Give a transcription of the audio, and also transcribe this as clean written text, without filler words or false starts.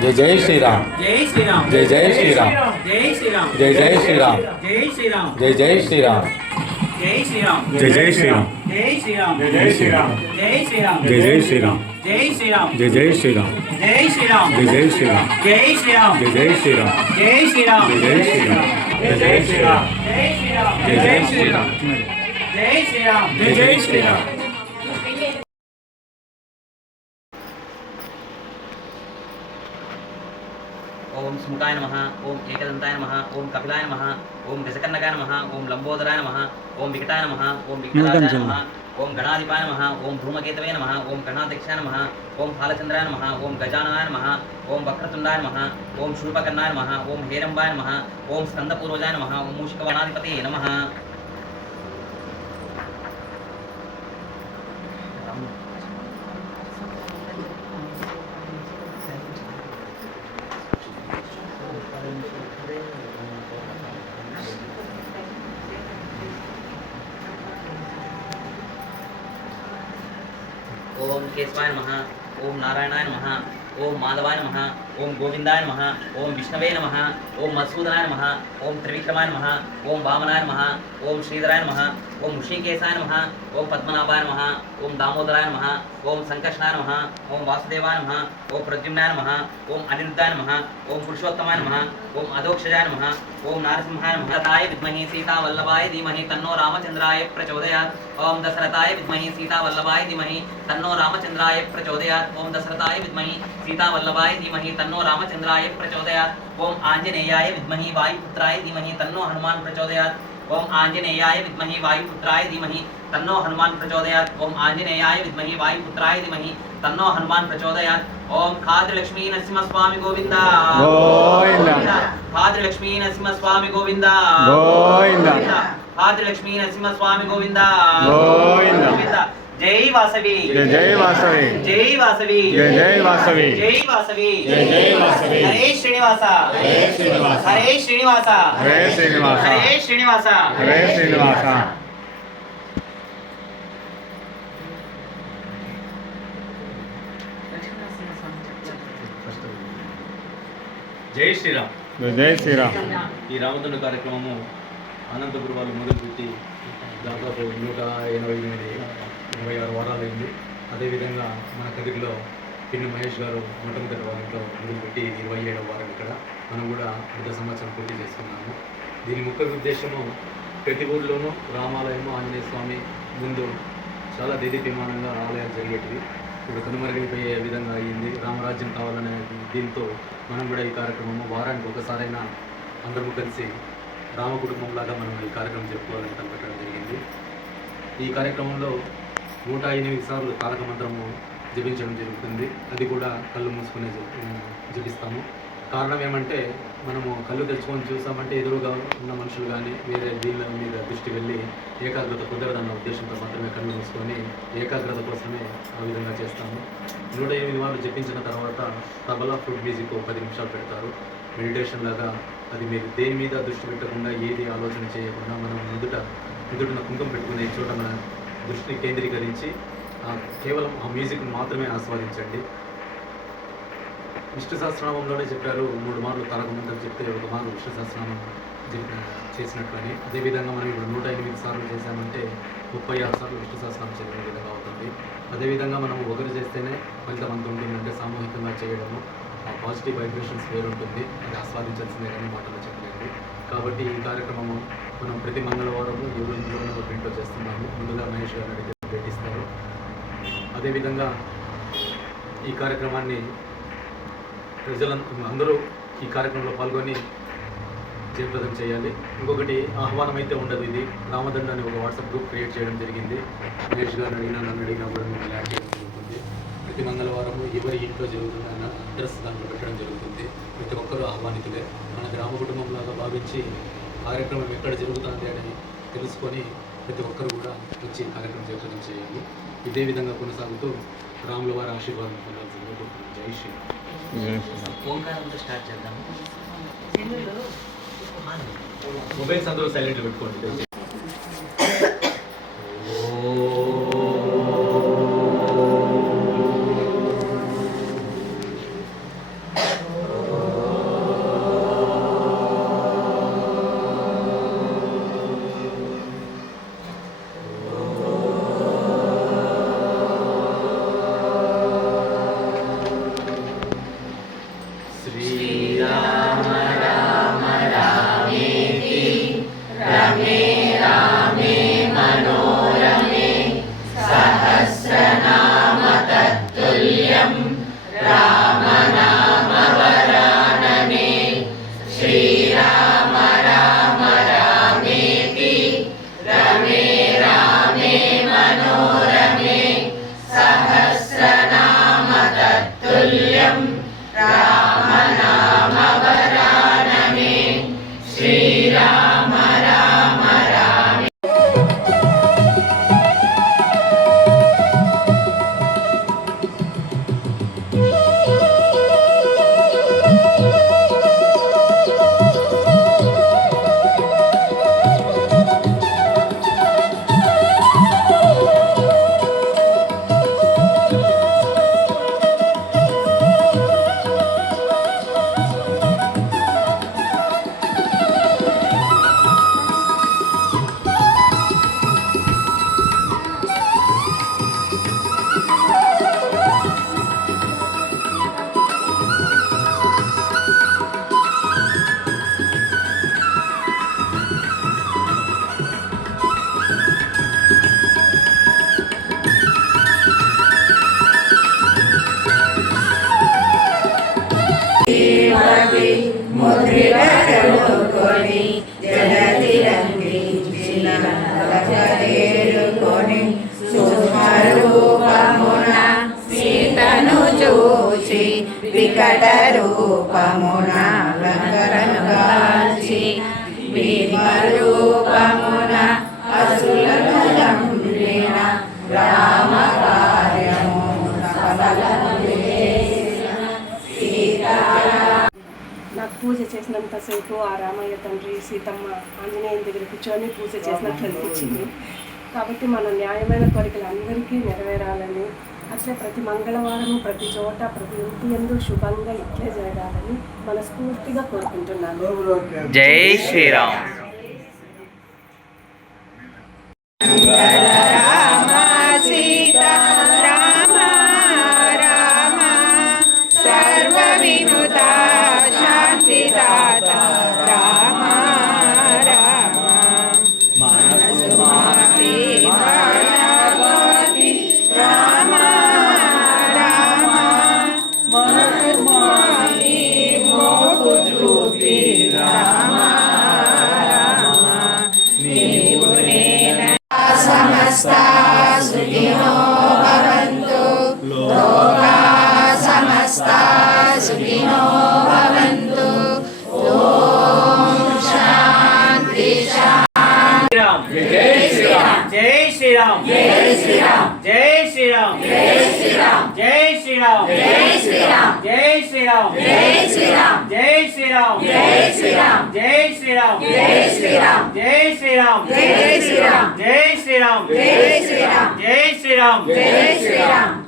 जय जय श्री राम जय श्री राम जय जय श्री राम जय श्री राम जय जय श्री राम जय श्री राम जय जय श्री राम जय श्री राम जय जय श्री राम जय श्री राम जय जय श्री राम जय श्री राम जय जय श्री राम जय श्री राम जय जय श्री राम जय श्री राम जय जय श्री राम जय श्री राम जय जय श्री राम जय श्री राम जय जय श्री राम जय जय श्री राम जय श्री राम जय जय श्री राम जय श्री राम जय जय श्री राम ओम स्मुखाय नमः ओम एकदंताय नमः ओम कपिलाय नमः ओम गजकर्णकाय नमः ओम लंबोदराय नमः ओम विकटाय नमः ओम विघ्नराजाय नमः ओम गणाधिपाय नमः ओम धूमकेतवे नमः ओम गणाध्यक्षाय नमः ओम फालचंद्राय नमः ओम गजाननाय नमः ओम वक्रतुंडाय नमः ओम शूर्पकर्णाय नमः ओम हेरंबाय नमः ओम स्कंदपूर्वजाय नमः ओम मूषिकवनाधिपतये नमः। ओम केशवाय नमः ओम नारायणाय नमः ओम माधवाय नमः ओम गोविंदाय नमः ओम विष्णवे नमः ओम मधुसूदनाय नमः ओम त्रिविक्रमाय नमः ओम वामनाय नमः ओम श्रीधराय नमः ओम ऋषिकेशाय नमः ओम पद्मनाभाय नमः ओम दामोदराय नमः ओम संकर्षणाय नमः ओम वासुदेवाय नमः ओम प्रद्युम्नाय नमः ओम अनिरुद्धाय नमः ओम पुरुषोत्तमाय नमः ओम अधोक्षजाय नमः ओम नारसिंहाय नमः। दशरथाय विद्महे सीतावल्लभाय धीमहि तन्नो रामचंद्राय प्रचोदयात्। ओम दशरथाय विद्महे सीतावल्लभाय धीमहि तन्नो रामचंद्राय प्रचोदयात्। ओम दशरथाय विद्महे सीतावल्लभाय धीमहि तन्नो रामचंद्राय प्रचोदयात्। ओम आंजनेयाय विद्महे वायुपुत्राय धीमहि तन्नो हनुमान प्रचोदयात्। ओम आंजनेयाय विद्महे वायुपुत्राय धीमहि तन्नो हनुमान प्रचोदयात्। ओम आंजनेयाय विद्महे वायुपुत्राय धीमहि तन्नो हनुमान प्रचोदयात्। ओम खाद्रलक्ष्मी नरसिंहस्वामी गोविंदा गोविंदा खाद्रलक्ष्मी नरसिंहस्वामी गोविंदा गोविंदा खाद्रलक्ष्मी नरसिंहस्वामी गोविंदा गोविंदा जय वासवी जय जय वासवी जय वासवी जय जय वासवी जय वासवी जय जय वासवी हरे श्रीनिवास हरे श्रीनिवास हरे श्रीनिवास हरे श्रीनिवास हरे श्रीनिवास हरे श्रीनिवास జై శ్రీరామ్. జై జై శ్రీరామ్. ఈ రామదండ కార్యక్రమము అనంతపురం వాళ్ళు మొదలుపెట్టి దాదాపు 186 వారాలైంది. అదేవిధంగా మన కదిరిలో పిన్ని మహేష్ గారు మొట్టమొదటి వారంలో మొదలుపెట్టి 27వ వారం ఇక్కడ మనం కూడా అర్ధ సంవత్సరం పూర్తి చేసుకున్నాము. దీని ముఖ్య ఉద్దేశము ప్రతి ఊళ్ళోనూ రామాలయము ఆంజనేయ స్వామి ముందు చాలా దేదీప్యమానంగా ఆలయాలు జరిగేటివి ఇప్పుడు కనుమరుగైపోయే విధంగా అయ్యింది. రామరాజ్యం కావాలనే దీంతో మనం కూడా ఈ కార్యక్రమము వారానికి ఒకసారైనా అందరము కలిసి రామ కుటుంబంలాగా మనం ఈ కార్యక్రమం జరుపుకోవాలని తలపెట్టడం జరిగింది. ఈ కార్యక్రమంలో 108 సార్లు తారక మంత్రము జపించడం జరుగుతుంది. అది కూడా కళ్ళు మూసుకునే జపిస్తాము. కారణం ఏమంటే మనము కళ్ళు తెచ్చుకొని చూసామంటే ఎదురుగా ఉన్న మనుషులు కానీ వేరే వీళ్ళ మీద దృష్టి వెళ్ళి ఏకాగ్రత కుదరదన్న ఉద్దేశంతో మాత్రమే కళ్ళు మూసుకొని ఏకాగ్రత కోసమే ఆ విధంగా చేస్తాము. 108 మార్లు జపించిన తర్వాత తబలా ఫ్లూట్ మ్యూజిక్ 10 నిమిషాలు పెడతారు. మెడిటేషన్ లాగా అది మీరు దేని మీద దృష్టి పెట్టకుండా ఏది ఆలోచన చేయకుండా మనం నుదుటిన కుంకుమ పెట్టుకునే చోట మన దృష్టిని కేంద్రీకరించి కేవలం ఆ మ్యూజిక్ను మాత్రమే ఆస్వాదించండి. విష్ణు సహస్రనామంలోనే చెప్పారు 3 మార్లు తారక మంత్రం చెప్తే 1 మార్లు విష్ణు సహస్రనామం చేసినట్లని. అదేవిధంగా మనం ఇప్పుడు 108 సార్లు చేశామంటే 36 సార్లు విష్ణు సహస్రనామం చదివిన విధంగా అవుతుంది. అదేవిధంగా మనం ఒకరు చేస్తేనే ఫలితం అంత ఉంటుందంటే సామూహికంగా చేయడము ఆ పాజిటివ్ వైబ్రేషన్స్ వేరుంటుంది. అది ఆస్వాదించాల్సిందే కానీ మాటలు చెప్పలేదు. కాబట్టి ఈ కార్యక్రమము మనం ప్రతి మంగళవారము ఎవరి ఇంట్లోనే ఒక ఇంట్లో చేస్తున్నాము. ముందుగా మహేష్ గారు అడిగి భేటిస్తారు. అదేవిధంగా ఈ కార్యక్రమాన్ని అందరూ ఈ కార్యక్రమంలో పాల్గొని జయప్రదం చేయాలి. ఇంకొకటి ఆహ్వానం అయితే ఉండదు. ఇది రామదండ అని ఒక వాట్సాప్ గ్రూప్ క్రియేట్ చేయడం జరిగింది. మహేష్ గారిని అడిగినా నన్ను అడిగినా కూడా మేము యాడ్ చేయడం జరుగుతుంది. ప్రతి మంగళవారము ఎవరి ఇంట్లో జరుగుతున్న అడ్రస్ దాంట్లో పెట్టడం జరుగుతుంది. ప్రతి ఒక్కరూ ఆహ్వానితులే. మన గ్రామ కుటుంబంలాగా భావించి కార్యక్రమం ఎక్కడ జరుగుతుంది అని తెలుసుకొని ప్రతి ఒక్కరు కూడా వచ్చి కార్యక్రమం జయప్రదం చేయాలి. ఇదే విధంగా కొనసాగుతూ రాముల వారి ఆశీర్వాదం పొందాల్సిందిగా కోరుతున్నాను. జై శ్రీ ఓంకారంతో స్టార్ట్ చేద్దాము. మొబైల్స్ అందరూ సైలెంట్ పెట్టుకోండి. ముద్రికలుకొని జలతిరంగించిన కలకలేరుకొని సూక్ష్మరూపమున సీతను చూచి వికట రూపమున లంకరను గాల్చి భీమరూపమున అసులను చంపిన రామ కార్యము సఫలము చేసిన నాకు పూజ చేసినంతసేపు ఆ రామయ్య తండ్రి సీతమ్మ ఆంజనేయుని దగ్గర కూర్చొని పూజ చేసినట్లు అనిపించింది. కాబట్టి మన న్యాయమైన కోరికలు అందరికీ నెరవేరాలని, అట్లే ప్రతి మంగళవారం ప్రతి చోట ప్రతి ఇంటి యందు శుభంగా ఇట్లే జరగాలని మనస్ఫూర్తిగా కోరుకుంటున్నాను. జై శ్రీరామ్. రామ సీతా రామ రామ సర్వ వినుత శాంతిదాత రామ రామ మనసు మాపి బాణవతి రామ రామ మనసు మాపి మోపు చూపి రామ రామ నీవు నేన సమస్త సుఖినో భవంతు లోకా సమస్త సుఖినో భవంతు ఓం శాంతి శాంతి. జై శ్రీరామ్. జై శ్రీరామ్. జై శ్రీరామ్. జై శ్రీరామ్. జై శ్రీరామ్. జై శ్రీరామ్. జై శ్రీరామ్. జై శ్రీరామ్. జై శ్రీరామ్. జై శ్రీరామ్. జై శ్రీరామ్. జై శ్రీరామ్. జై శ్రీరామ్. జై శ్రీరామ్. జై శ్రీరామ్. జై శ్రీరామ్. జై శ్రీరామ్. జై శ్రీరామ్. జై శ్రీరామ్.